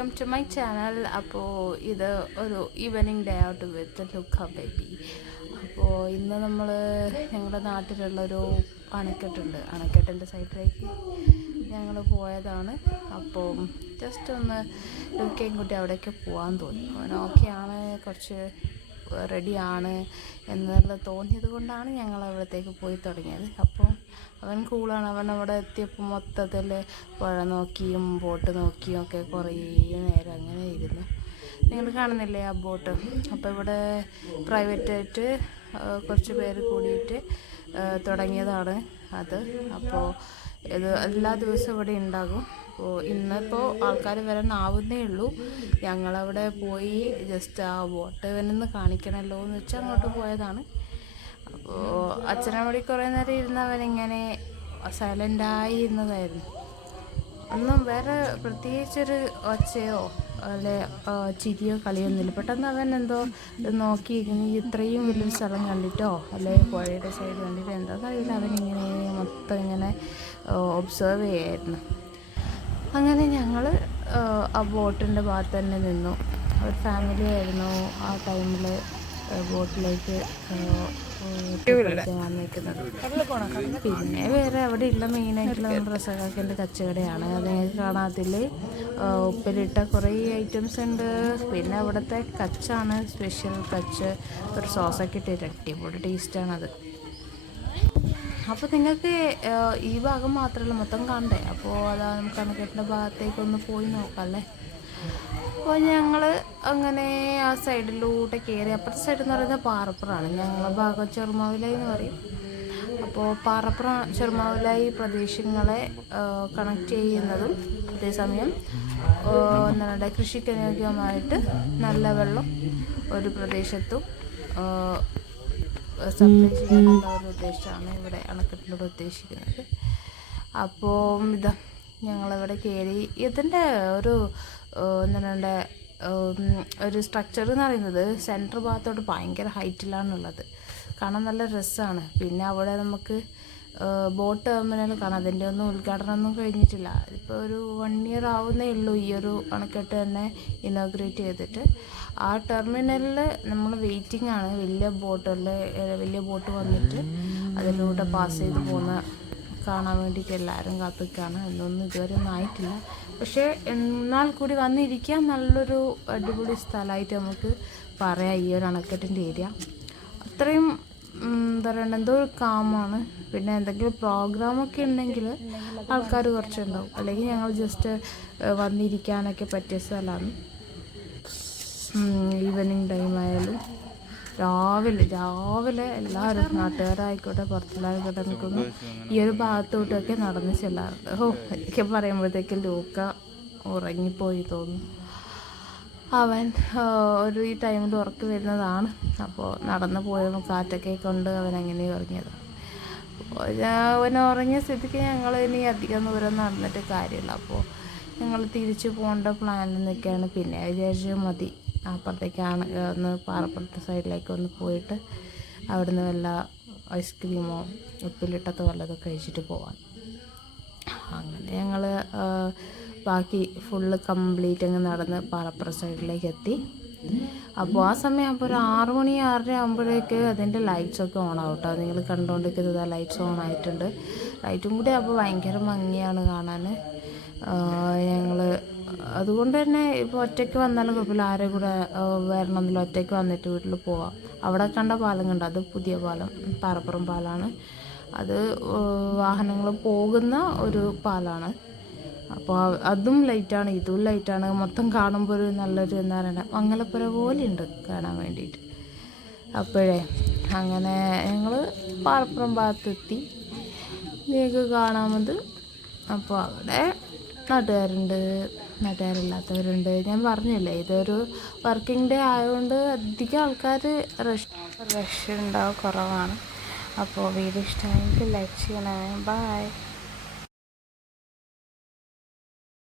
Welcome to my channel. അപ്പോൾ ഇത് ഒരു ഈവനിങ് ഡേ ഔട്ട് വിത്ത് ലുക്ക ബേബി. അപ്പോൾ ഇന്ന് നമ്മൾ ഞങ്ങളുടെ നാട്ടിലുള്ളൊരു അണക്കെട്ടുണ്ട്, അണക്കെട്ടിൻ്റെ സൈഡിലേക്ക് ഞങ്ങൾ പോയതാണ്. അപ്പോൾ ജസ്റ്റ് ഒന്ന് ലുക്കയും കുട്ടി അവിടേക്ക് പോകാൻ തോന്നി. അവൻ ഓക്കെയാണ്, കുറച്ച് റെഡിയാണ് എന്നുള്ള തോന്നിയത് കൊണ്ടാണ് ഞങ്ങൾ അവിടത്തേക്ക് പോയി തുടങ്ങിയത്. അപ്പോൾ അവൻ കൂളാണ്. അവൻ അവിടെ എത്തിയപ്പോൾ മൊത്തത്തിൽ പുഴ നോക്കിയും ബോട്ട് നോക്കിയും ഒക്കെ കുറേ നേരം അങ്ങനെ ഇരുന്നു. നിങ്ങൾ കാണുന്നില്ലേ ആ ബോട്ട്? അപ്പോൾ ഇവിടെ പ്രൈവറ്റായിട്ട് കുറച്ച് പേര് കൂടിയിട്ട് തുടങ്ങിയതാണ് അത്. അപ്പോൾ ഇത് എല്ലാ ദിവസവും ഇവിടെ ഉണ്ടാകും. അപ്പോൾ ഇന്നിപ്പോൾ ആൾക്കാർ വരാനാവുന്നേ ഉള്ളൂ. ഞങ്ങളവിടെ പോയി ജസ്റ്റ് ആ ബോട്ട് ഇവനൊന്ന് കാണിക്കണമല്ലോ എന്ന് വെച്ചാൽ അങ്ങോട്ട് പോയതാണ്. അപ്പോൾ അച്ഛനവിടെ കുറേ നേരം ഇരുന്നവനിങ്ങനെ സൈലൻ്റായി ഇരുന്നതായിരുന്നു. ഒന്നും വേറെ പ്രത്യേകിച്ചൊരു ഒച്ചയോ അല്ലെ ചിരിയോ കളിയൊന്നുമില്ല. പെട്ടെന്ന് അവൻ എന്തോ നോക്കിയിരിക്കുന്നു, ഇത്രയും വലിയൊരു സ്ഥലം കണ്ടിട്ടോ അല്ലെ പുഴയുടെ സൈഡ് കണ്ടിട്ടോ എന്താണെന്ന് അറിയില്ല, അവനിങ്ങനെ മൊത്തം ഇങ്ങനെ ഒബ്സർവ് ചെയ്യായിരുന്നു. അങ്ങനെ ഞങ്ങൾ ആ ബോട്ടിൻ്റെ ഭാഗത്ത് തന്നെ നിന്നു. ഒരു ഫാമിലി ആയിരുന്നു ആ ടൈമിൽ ബോട്ടിലേക്ക് വന്നിരിക്കുന്നത്. പിന്നെ വേറെ അവിടെ ഉള്ള മെയിനായിട്ടുള്ള റസക്കാക്കിൻ്റെ കച്ചവടയാണ്. അത് ഞങ്ങൾക്ക് കാണാം. അതിൽ ഉപ്പിലിട്ട കുറേ ഐറ്റംസ് ഉണ്ട്. പിന്നെ അവിടുത്തെ കച്ചാണ് സ്പെഷ്യൽ കച്ച്, ഒരു സോസൊക്കെ ഇട്ടിട്ട് അടിപൊളി ടേസ്റ്റാണത്. അപ്പോൾ നിങ്ങൾക്ക് ഈ ഭാഗം മാത്രമല്ല മൊത്തം കാണണ്ടേ. അപ്പോൾ അതാ നമുക്ക് അണക്കെട്ടിൻ്റെ ഭാഗത്തേക്കൊന്ന് പോയി നോക്കാം അല്ലേ. അപ്പോൾ ഞങ്ങൾ അങ്ങനെ ആ സൈഡിലൂടെ കയറി. അപ്പുറത്തെ സൈഡ് എന്ന് പറയുന്നത് പാറപ്പുറമാണ്. ഞങ്ങളുടെ ഭാഗം ചെറുമാവിലായി എന്ന് പറയും. അപ്പോൾ പാറപ്പുറം ചെറുമാവിലായി പ്രദേശങ്ങളെ കണക്ട് ചെയ്യുന്നതും അതേസമയം എന്താണ് കൃഷിക്ക് അനുയോജ്യമായിട്ട് നല്ല വെള്ളം ഒരു പ്രദേശത്തും സപ്ലൈ ചെയ്യാനുള്ള ഒരു ഉദ്ദേശമാണ് ഇവിടെ അണക്കെട്ടിലൂടെ ഉദ്ദേശിക്കുന്നത്. അപ്പോൾ ഇതാ ഞങ്ങളിവിടെ കയറി. ഇതിൻ്റെ ഒരു എന്താണ് ഒരു സ്ട്രക്ചർ എന്ന് പറയുന്നത് സെൻറ്റർ ഭാഗത്തോട്ട് ഭയങ്കര ഹൈറ്റിലാണുള്ളത്. കാണാൻ നല്ല രസമാണ്. പിന്നെ അവിടെ നമുക്ക് ബോട്ട് ടെർമിനൽ കാണാം. അതിൻ്റെ ഒന്നും ഉദ്ഘാടനമൊന്നും കഴിഞ്ഞിട്ടില്ല. ഇപ്പോൾ ഒരു 1 year ആവുന്നേ ഉള്ളൂ ഈ ഒരു അണക്കെട്ട് തന്നെ ഇനോഗ്രേറ്റ് ചെയ്തിട്ട്. ആ ടെർമിനലിൽ നമ്മൾ വെയിറ്റിംഗ് ആണ്. വലിയ ബോട്ട് വന്നിട്ട് അതിലൂടെ പാസ് ചെയ്ത് പോകുന്ന കാണാൻ വേണ്ടിയിട്ട് എല്ലാവരും കാത്തിക്കാണ്. എന്നൊന്നും ഇതുവരെ ഒന്നും ആയിട്ടില്ല. പക്ഷേ എന്നാൽ കൂടി വന്നിരിക്കാൻ നല്ലൊരു അടിപൊളി സ്ഥലമായിട്ട് നമുക്ക് പറയാം ഈ ഒരു അണക്കെട്ടിൻ്റെ ഏരിയ. അത്രയും എന്താ പറയുക, എന്തോ ഒരു കാമാണ്. പിന്നെ എന്തെങ്കിലും പ്രോഗ്രാമൊക്കെ ഉണ്ടെങ്കിൽ ആൾക്കാർ കുറച്ചുണ്ടാവും. അല്ലെങ്കിൽ ഞങ്ങൾ ജസ്റ്റ് വന്നിരിക്കാനൊക്കെ പറ്റിയ സ്ഥലമാണ്. ഈവനിങ് ടൈം ആയാലും രാവിലെ എല്ലാവരും നാട്ടുകാരായിക്കോട്ടെ പുറത്തുള്ളവരായിക്കോട്ടെ നിൽക്കുന്നു ഈ ഒരു ഭാഗത്തോട്ടൊക്കെ നടന്ന് ചെല്ലാറുണ്ട്. എനിക്ക് പറയുമ്പോഴത്തേക്കും ലൂക്ക ഉറങ്ങിപ്പോയി തോന്നുന്നു. അവൻ ഒരു ഈ ടൈമിൽ ഉറക്കം വരുന്നതാണ്. അപ്പോൾ നടന്നു പോയപ്പോൾ കാറ്റൊക്കെ കൊണ്ട് അവൻ അങ്ങനെ ഉറങ്ങിയത്. അവൻ ഉറങ്ങിയ സ്ഥിതിക്ക് ഞങ്ങൾ ഇനി അധികം ദൂരം നടന്നിട്ട് കാര്യമില്ല. അപ്പോൾ ഞങ്ങൾ തിരിച്ചു പോകേണ്ട പ്ലാനിൽ നിൽക്കുകയാണ്. പിന്നെ വിചാരിച്ചു മതി അപ്പുറത്തേക്കാണ് ഒന്ന് പാറപ്പുറത്തെ സൈഡിലേക്ക് ഒന്ന് പോയിട്ട് അവിടുന്ന് വല്ല ഐസ്ക്രീമോ ഉപ്പിലിട്ടത്തോ വല്ലതോ കഴിച്ചിട്ട് പോവാൻ. അങ്ങനെ ഞങ്ങൾ ബാക്കി ഫുള്ള് കംപ്ലീറ്റ് അങ്ങ് നടന്ന് പാറപ്പുറ സൈഡിലേക്ക് എത്തി. അപ്പോൾ ആ സമയം ഒരു 6 മണി 6:30 ആകുമ്പോഴേക്ക് അതിൻ്റെ ലൈറ്റ്സൊക്കെ ഓൺ ആവട്ടോ. നിങ്ങൾ കണ്ടുകൊണ്ടിരിക്കുന്നത് ലൈറ്റ്സ് ഓൺ ആയിട്ടുണ്ട്. ലൈറ്റും കൂടി അപ്പോൾ ഭയങ്കര ഭംഗിയാണ് കാണാൻ. ഞങ്ങൾ അതുകൊണ്ട് തന്നെ ഇപ്പോൾ ഒറ്റയ്ക്ക് വന്നാലും കുഴപ്പമില്ല, ആരും കൂടെ വരണമെന്നില്ല. ഒറ്റയ്ക്ക് വന്നിട്ട് വീട്ടിൽ പോവാം. അവിടെ കണ്ട പാലം കണ്ട അത് പുതിയ പാലം, പാറപ്പുറം പാലമാണ്. അത് വാഹനങ്ങൾ പോകുന്ന ഒരു പാലമാണ്. അപ്പോൾ അതും ലൈറ്റാണ്, ഇതും ലൈറ്റാണ്. മൊത്തം കാണുമ്പോൾ ഒരു നല്ലൊരു എന്താ പറയുക മംഗലപ്പുര പോലെ ഉണ്ട് കാണാൻ വേണ്ടിയിട്ട്. അപ്പോഴേ അങ്ങനെ ഞങ്ങൾ പാറപ്പുറം ഭാഗത്തെത്തി. നിങ്ങൾക്ക് കാണാമത്. അപ്പോൾ അവിടെ നാട്ടുകാരുണ്ട്, നാട്ടുകാരില്ലാത്തവരുണ്ട്. ഞാൻ പറഞ്ഞില്ലേ ഇതൊരു വർക്കിംഗ് ഡേ ആയതുകൊണ്ട് അധികം ആൾക്കാർ റഷ് ഉണ്ടാവും, കുറവാണ്. അപ്പോൾ വീഡിയോ ഇഷ്ടമായെങ്കിൽ ലൈക്ക് ചെയ്യണേ. ബൈ.